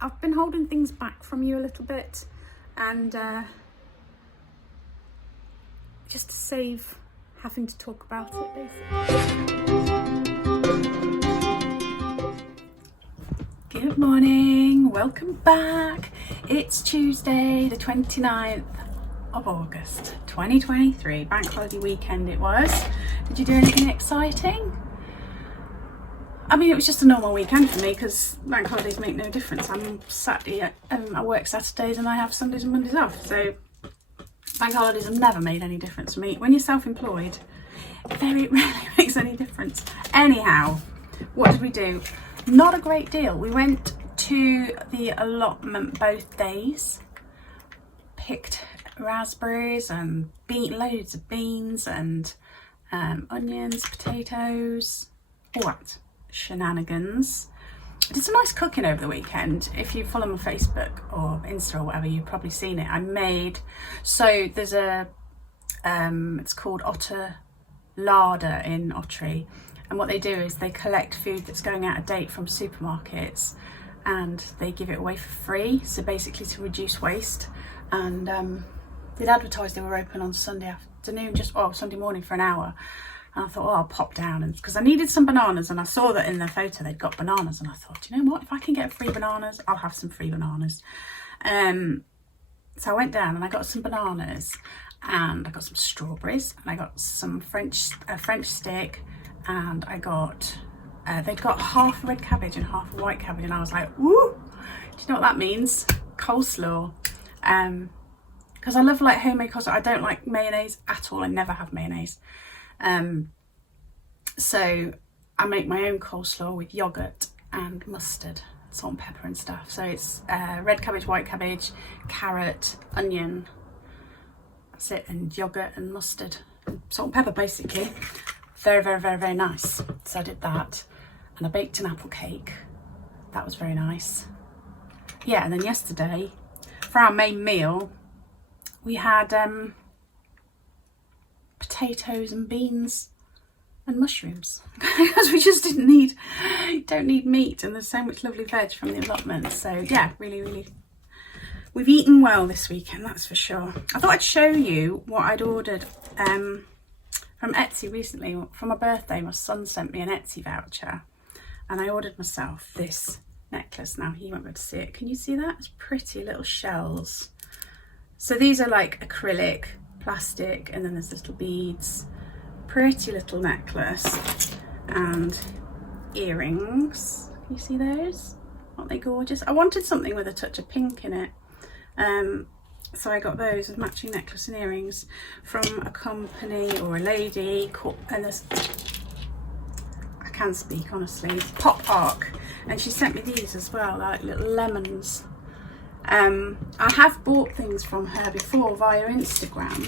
I've been holding things back from you a little bit, and just to save having to talk about it, basically. Good morning, welcome back. It's Tuesday the 29th of August 2023, bank holiday weekend it was. Did you do anything exciting? I mean, it was just a normal weekend for me because bank holidays make no difference. I work Saturdays and I have Sundays and Mondays off, so bank holidays have never made any difference for me. When you're self-employed, it very rarely makes any difference. Anyhow, what did we do? Not a great deal. We went to the allotment both days, picked raspberries and loads of beans and onions, potatoes, all that shenanigans. I did some nice cooking over the weekend. If you follow my Facebook or Insta or whatever, you've probably seen it. There's a it's called Otter Larder in Ottery, and what they do is they collect food that's going out of date from supermarkets and they give it away for free, so basically to reduce waste. And they'd advertised they were open on Sunday morning for an hour. And I thought, I'll pop down, and because I needed some bananas, and I saw that in their photo they'd got bananas, and I thought, you know what, if I can get free bananas, I'll have some free bananas. So I went down and I got some bananas, and I got some strawberries, and I got some French stick, and I got they'd got half red cabbage and half white cabbage, and I was like, woo! Do you know what that means? Coleslaw. Because I love like homemade coleslaw. I don't like mayonnaise at all. I never have mayonnaise. So I make my own coleslaw with yogurt and mustard, salt and pepper and stuff. So it's red cabbage, white cabbage, carrot, onion, that's it, and yogurt and mustard, salt and pepper basically. Very, very, very, very nice. So I did that, and I baked an apple cake. That was very nice. Yeah, and then yesterday for our main meal we had potatoes and beans and mushrooms because we just don't need meat, and there's so much lovely veg from the allotment. So yeah, really we've eaten well this weekend, that's for sure. I thought I'd show you what I'd ordered from Etsy recently. For my birthday, my son sent me an Etsy voucher, and I ordered myself this necklace. Now he won't be able to see it. Can you see that? It's pretty little shells. So these are like acrylic, plastic, and then there's little beads. Pretty little necklace and earrings. Can you see those? Aren't they gorgeous? I wanted something with a touch of pink in it, so I got those as matching necklace and earrings from a company or a lady called, and I can speak honestly, Pop Arc, and she sent me these as well, like little lemons. I have bought things from her before via Instagram,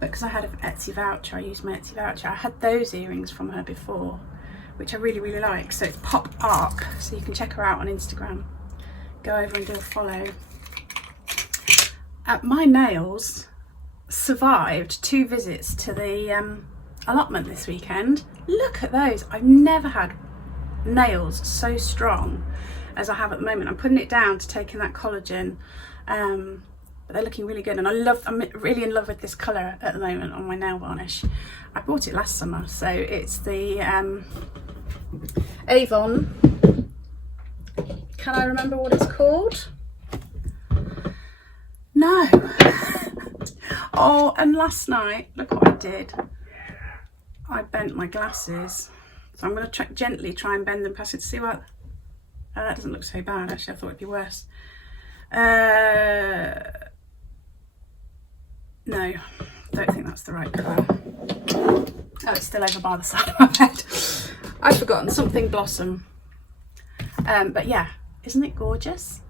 but because I had an Etsy voucher, I used my Etsy voucher. I had those earrings from her before, which I really like. So it's Pop Arc, so you can check her out on Instagram. Go over and do a follow. My nails survived 2 visits to the allotment this weekend. Look at those. I've never had nails so strong as I have at the moment. I'm putting it down to take in that collagen, but they're looking really good, and I'm really in love with this colour at the moment on my nail varnish. I bought it last summer, so it's the Avon. Can I remember what it's called? No. Oh, and last night, look what I did. I bent my glasses, so I'm going to gently try and bend them past it to see what. That doesn't look so bad, actually. I thought it'd be worse. No, don't think that's the right colour. Oh, it's still over by the side of my bed. I've forgotten, something blossom. But yeah, isn't it gorgeous?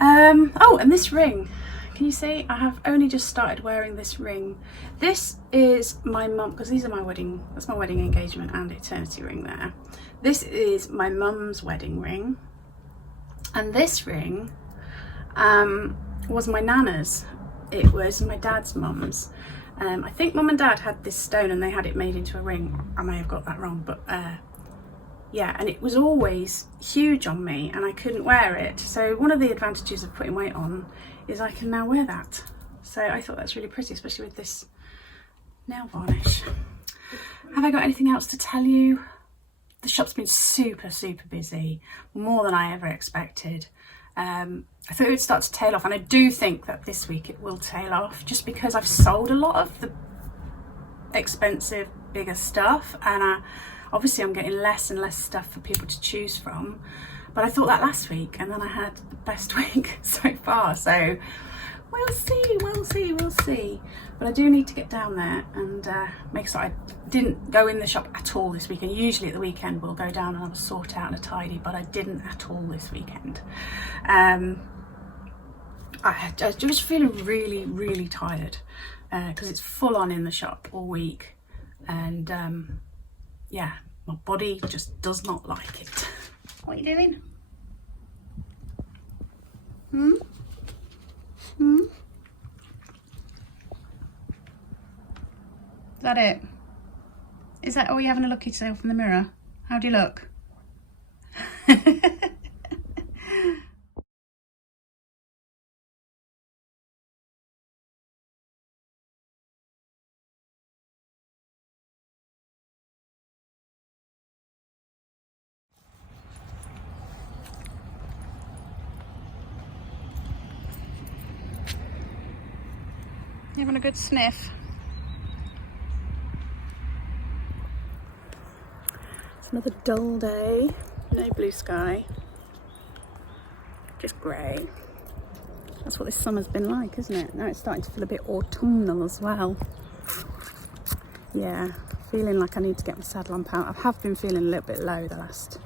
Oh, and this ring. Can you see? I have only just started wearing this ring. This is my mum, because these are my wedding, that's my wedding engagement and eternity ring there. This is my mum's wedding ring. And this ring was my nana's. It was my dad's mum's. I think mum and dad had this stone and they had it made into a ring. I may have got that wrong, but yeah, and it was always huge on me and I couldn't wear it. So one of the advantages of putting weight on is I can now wear that. So I thought that's really pretty, especially with this nail varnish. Have I got anything else to tell you? The shop's been super busy, more than I ever expected. I thought it would start to tail off, and I do think that this week it will tail off, just because I've sold a lot of the expensive, bigger stuff, and obviously I'm getting less and less stuff for people to choose from. But I thought that last week, and then I had the best week so far, so we'll see. But I do need to get down there and make sure I didn't go in the shop at all this weekend. Usually at the weekend we'll go down and I'll sort out and a tidy, but I didn't at all this weekend. I was feeling really tired because it's full on in the shop all week, and yeah, my body just does not like it. What are you doing? Is that it? Is that all you having a look at yourself in the mirror? How do you look? You having a good sniff? It's another dull day, no blue sky, just grey. That's what this summer's been like, isn't it? Now it's starting to feel a bit autumnal as well. Yeah, feeling like I need to get my saddle lamp out. I have been feeling a little bit low the last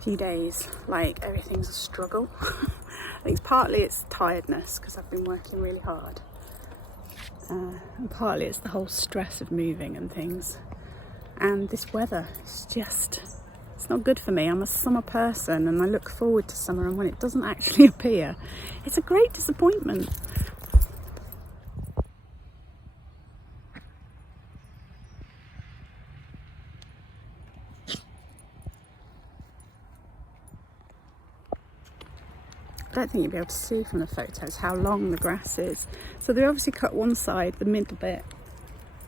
few days, like everything's a struggle. I think partly it's tiredness because I've been working really hard. And partly it's the whole stress of moving and things, and this weather is just, it's not good for me. I'm a summer person and I look forward to summer, and when it doesn't actually appear, it's a great disappointment. I don't think you'll be able to see from the photos how long the grass is. So they obviously cut one side, the middle bit,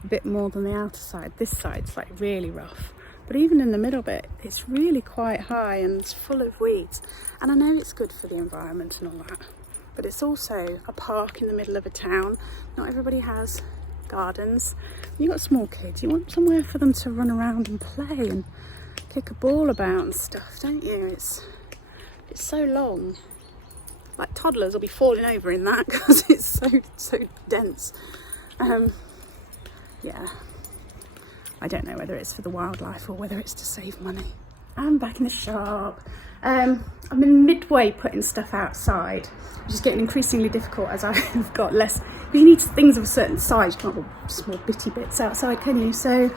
a bit more than the outer side. This side's like really rough. But even in the middle bit, it's really quite high and it's full of weeds. And I know it's good for the environment and all that, but it's also a park in the middle of a town. Not everybody has gardens. You've got small kids, you want somewhere for them to run around and play and kick a ball about and stuff, don't you? It's so long. Like toddlers will be falling over in that because it's so dense. Yeah, I don't know whether it's for the wildlife or whether it's to save money. I'm back in the shop. I'm in midway putting stuff outside, which is getting increasingly difficult as I've got less. You need things of a certain size, you can't put small bitty bits outside, can you? So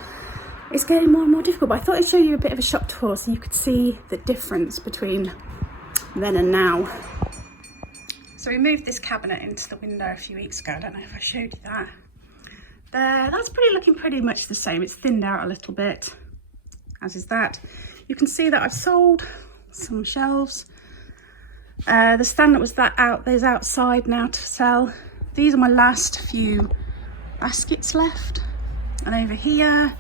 it's getting more and more difficult. But I thought I'd show you a bit of a shop tour so you could see the difference between then and now. So we moved this cabinet into the window a few weeks ago. I don't know if I showed you that. There, that's looking pretty much the same. It's thinned out a little bit, as is that. You can see that I've sold some shelves. The stand that was there's outside now to sell. These are my last few baskets left. And over here,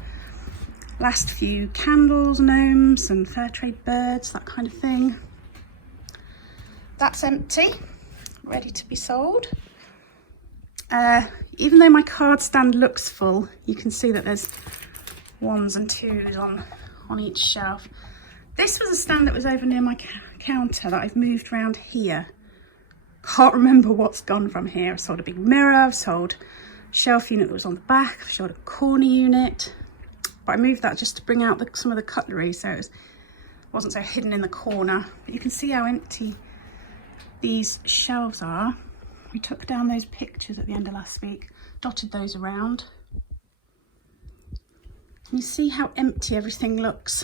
last few candles, gnomes and fair trade birds, that kind of thing. That's empty, ready to be sold. Even though my card stand looks full, you can see that there's ones and twos on each shelf. This was a stand that was over near my counter that I've moved around here. Can't remember what's gone from here. I've sold a big mirror, I've sold a shelf unit that was on the back, I've sold a corner unit, but I moved that just to bring out some of the cutlery so it wasn't so hidden in the corner. But you can see how empty these shelves are. We took down those pictures at the end of last week, dotted those around. You see how empty everything looks.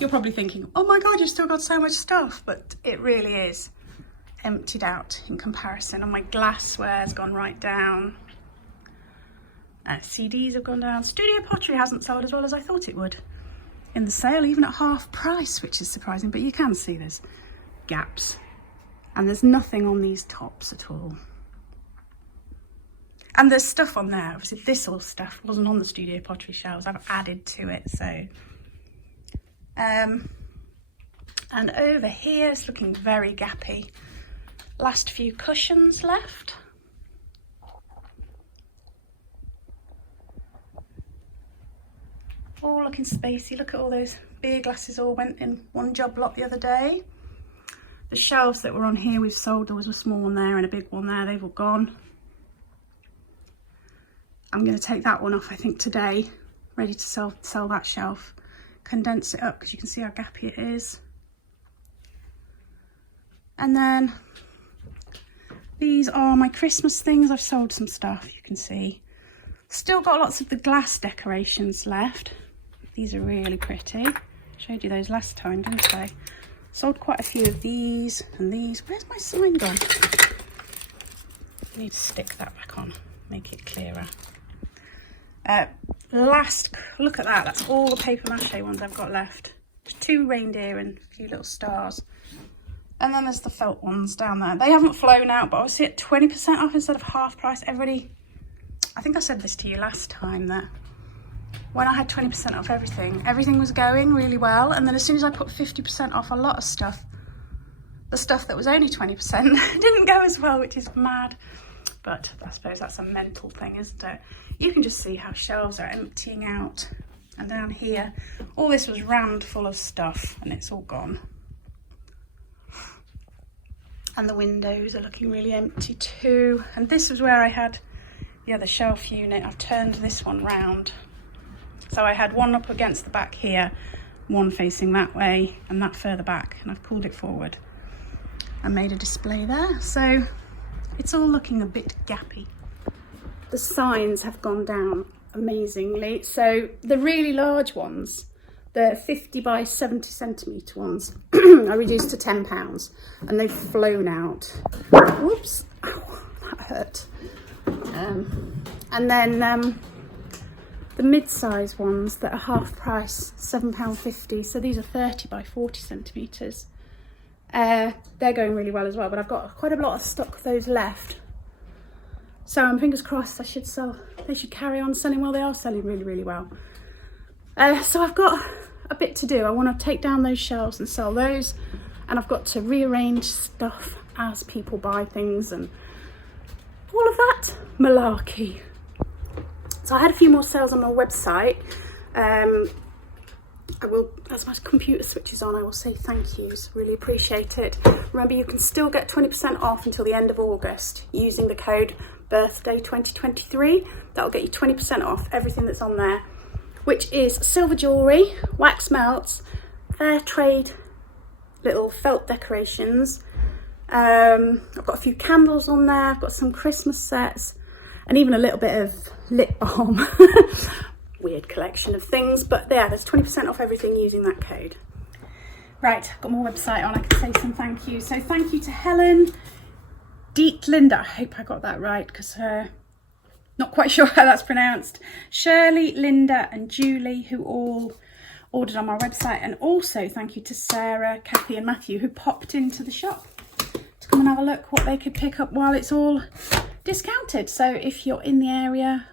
You're probably thinking, oh my God, you've still got so much stuff, but it really is emptied out in comparison. And my glassware's gone right down. CDs have gone down. Studio pottery hasn't sold as well as I thought it would. in the sale, even at half price, which is surprising, but you can see there's gaps. And there's nothing on these tops at all. And there's stuff on there. Obviously this all stuff wasn't on the Studio Pottery shelves. I've added to it, so. And over here it's looking very gappy. Last few cushions left. All looking spacey. Look at all those beer glasses all went in one job lot the other day. The shelves that were on here we've sold. There was a small one there and a big one there. They've all gone. I'm going to take that one off, I think, today. Ready to sell that shelf. Condense it up because you can see how gappy it is. And then these are my Christmas things. I've sold some stuff, you can see. Still got lots of the glass decorations left. These are really pretty. Showed you those last time, didn't I? Sold quite a few of these and these. Where's my sign gone? I need to stick that back on, make it clearer. Last, look at that. That's all the paper mache ones I've got left. 2 reindeer and a few little stars. And then there's the felt ones down there. They haven't flown out, but obviously at 20% off instead of half price. Everybody, I think I said this to you last time, that when I had 20% off everything was going really well. And then as soon as I put 50% off a lot of stuff, the stuff that was only 20% didn't go as well, which is mad. But I suppose that's a mental thing, isn't it? You can just see how shelves are emptying out. And down here, all this was rammed full of stuff and it's all gone. And the windows are looking really empty too. And this was where I had the other shelf unit. I've turned this one round. So I had one up against the back here, one facing that way and that further back. And I've pulled it forward and made a display there. So it's all looking a bit gappy. The signs have gone down amazingly. So the really large ones, the 50 by 70 centimetre ones, are reduced to £10 and they've flown out. Whoops, ow, that hurt. And then the mid-size ones that are half price, £7.50. So these are 30 by 40 centimetres. They're going really well as well, but I've got quite a lot of stock of those left. So I'm fingers crossed they should carry on selling well. They are selling really, really well. So I've got a bit to do. I want to take down those shelves and sell those. And I've got to rearrange stuff as people buy things and all of that malarkey. So I had a few more sales on my website. I will, as my computer switches on, I will say thank yous. Really appreciate it. Remember, you can still get 20% off until the end of August using the code birthday2023. That'll get you 20% off everything that's on there, which is silver jewellery, wax melts, fair trade little felt decorations. I've got a few candles on there. I've got some Christmas sets and even a little bit of lip balm. Weird collection of things, but yeah, there's 20% off everything using that code. Right, I've got my website on. I can say some thank you. So thank you to Helen, Dietlinda, I hope I got that right because not quite sure how that's pronounced, Shirley, Linda and Julie, who all ordered on my website. And also thank you to Sarah, Kathy and Matthew, who popped into the shop to come and have a look what they could pick up while it's all discounted. So if you're in the area,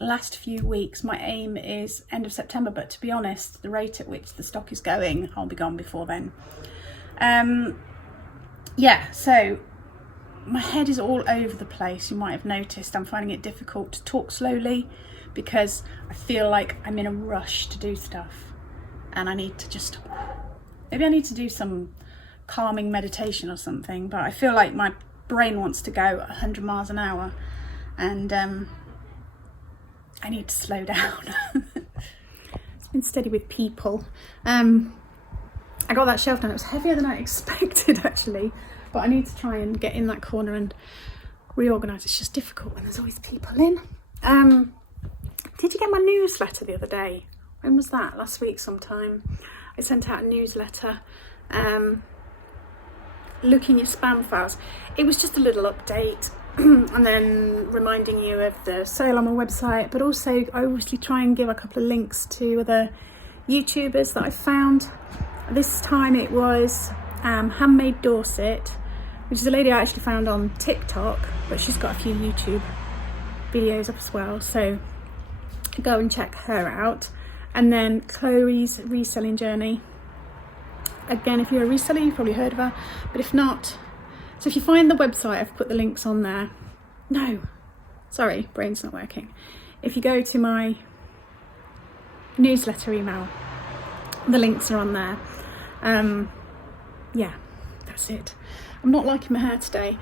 last few weeks, my aim is end of September, but to be honest, the rate at which the stock is going, I'll be gone before then. Yeah, so my head is all over the place. You might have noticed I'm finding it difficult to talk slowly because I feel like I'm in a rush to do stuff and I need to just, maybe I need to do some calming meditation or something, but I feel like my brain wants to go 100 miles an hour and I need to slow down. It's been steady with people. I got that shelf done. It was heavier than I expected actually, but I need to try and get in that corner and reorganise. It's just difficult when there's always people in. Did you get my newsletter the other day? When was that? Last week sometime. I sent out a newsletter. Look in your spam files. It was just a little update and then reminding you of the sale on my website, but also I obviously try and give a couple of links to other YouTubers that I found. This time it was Handmade Dorset, which is a lady I actually found on TikTok, but she's got a few YouTube videos up as well, so go and check her out. And then Chloe's reselling journey. Again, if you're a reseller, you've probably heard of her, but if not, so if you find the website, I've put the links on there. No, sorry, brain's not working. If you go to my newsletter email, the links are on there. Yeah, that's it. I'm not liking my hair today.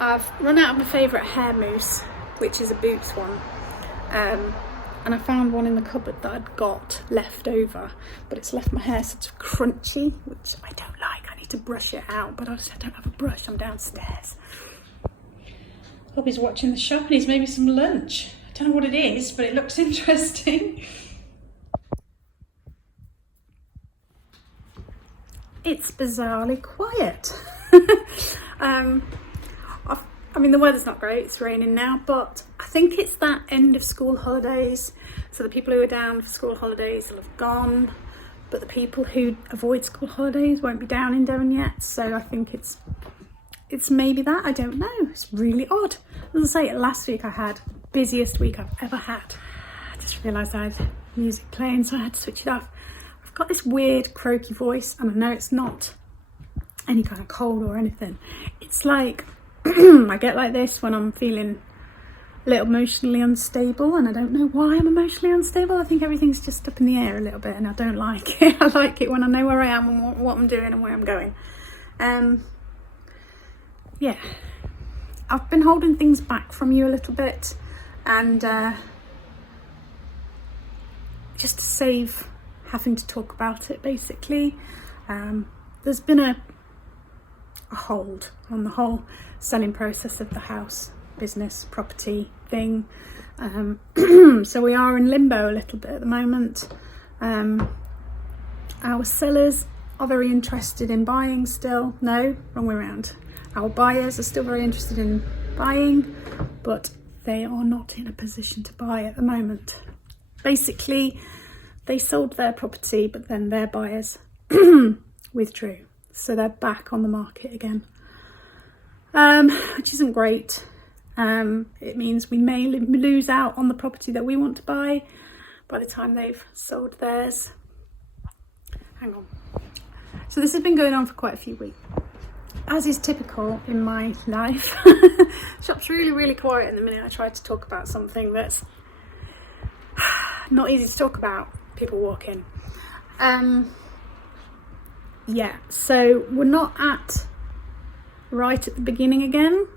I've run out of my favourite hair mousse, which is a Boots one. And I found one in the cupboard that I'd got left over, but it's left my hair sort of crunchy, which I don't like. I need to brush it out, but obviously I don't have a brush. I'm downstairs. Bobby's watching the shop and he's made me some lunch. I don't know what it is, but it looks interesting. It's bizarrely quiet. I mean, the weather's not great, it's raining now, but I think it's that end of school holidays. So the people who are down for school holidays will have gone, but the people who avoid school holidays won't be down in Devon yet. So I think it's maybe that, I don't know. It's really odd. As I say, last week I had the busiest week I've ever had. I just realised I had music playing, so I had to switch it off. I've got this weird croaky voice, and I know it's not any kind of cold or anything. It's like, I get like this when I'm feeling a little emotionally unstable, and I don't know why I'm emotionally unstable. I think everything's just up in the air a little bit, and I don't like it. I like it when I know where I am and what I'm doing and where I'm going. Yeah, I've been holding things back from you a little bit, and just to save having to talk about it, basically. There's been a hold on the whole selling process of the house, business, property thing. So we are in limbo a little bit at the moment. Our sellers are very interested in buying still. No, wrong way around. Our buyers are still very interested in buying, but they are not in a position to buy at the moment. Basically, they sold their property, but then their buyers withdrew. So they're back on the market again, which isn't great. It means we may lose out on the property that we want to buy by the time they've sold theirs. Hang on. So this has been going on for quite a few weeks. As is typical in my life, shop's really, really quiet in the minute I try to talk about something that's not easy to talk about. People walk in. Yeah, so we're not right at the beginning again,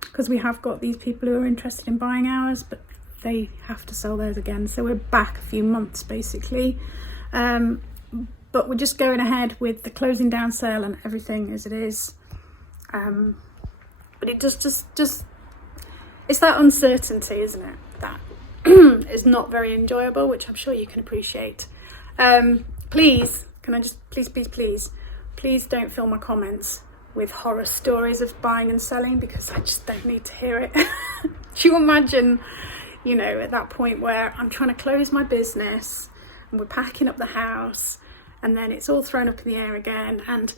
because we have got these people who are interested in buying ours, but they have to sell theirs again. So we're back a few months basically. But we're just going ahead with the closing down sale and everything as it is. But it just it's that uncertainty, isn't it? That is not very enjoyable, which I'm sure you can appreciate. Please, can I just please don't fill my comments with horror stories of buying and selling, because I just don't need to hear it. Do you imagine, you know, at that point where I'm trying to close my business and we're packing up the house and then it's all thrown up in the air again, and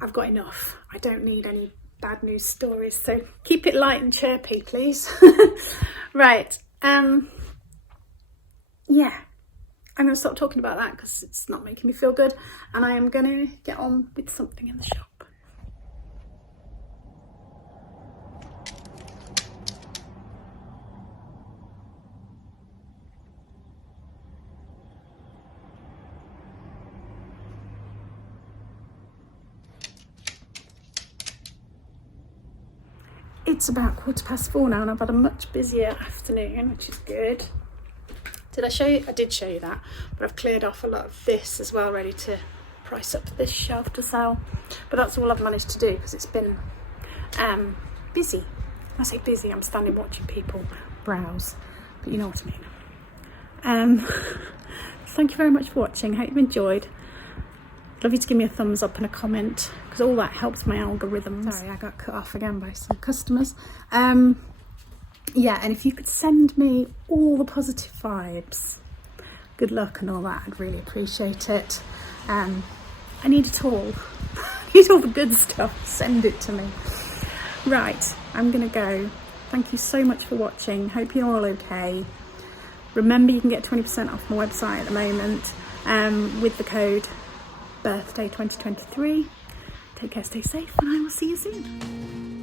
I've got enough. I don't need any bad news stories, so keep it light and chirpy, please. Right, yeah, I'm going to stop talking about that because it's not making me feel good, and I am going to get on with something in the shop. It's about 4:15 now, and I've had a much busier afternoon, which is good. Did I show you? I did show you that, but I've cleared off a lot of this as well, ready to price up this shelf to sell. But that's all I've managed to do because it's been busy. When I say busy, I'm standing watching people browse, but you know what I mean. Thank you very much for watching. Hope you've enjoyed. Love you to give me a thumbs up and a comment, because all that helps my algorithms. Sorry, I got cut off again by some customers. Yeah, and if you could send me all the positive vibes, good luck and all that. I'd really appreciate it. I need it all. I need all the good stuff. Send it to me. Right, I'm gonna go. Thank you so much for watching. Hope you're all okay. Remember, you can get 20% off my website at the moment with the code birthday2023. Take care, stay safe, and I will see you soon.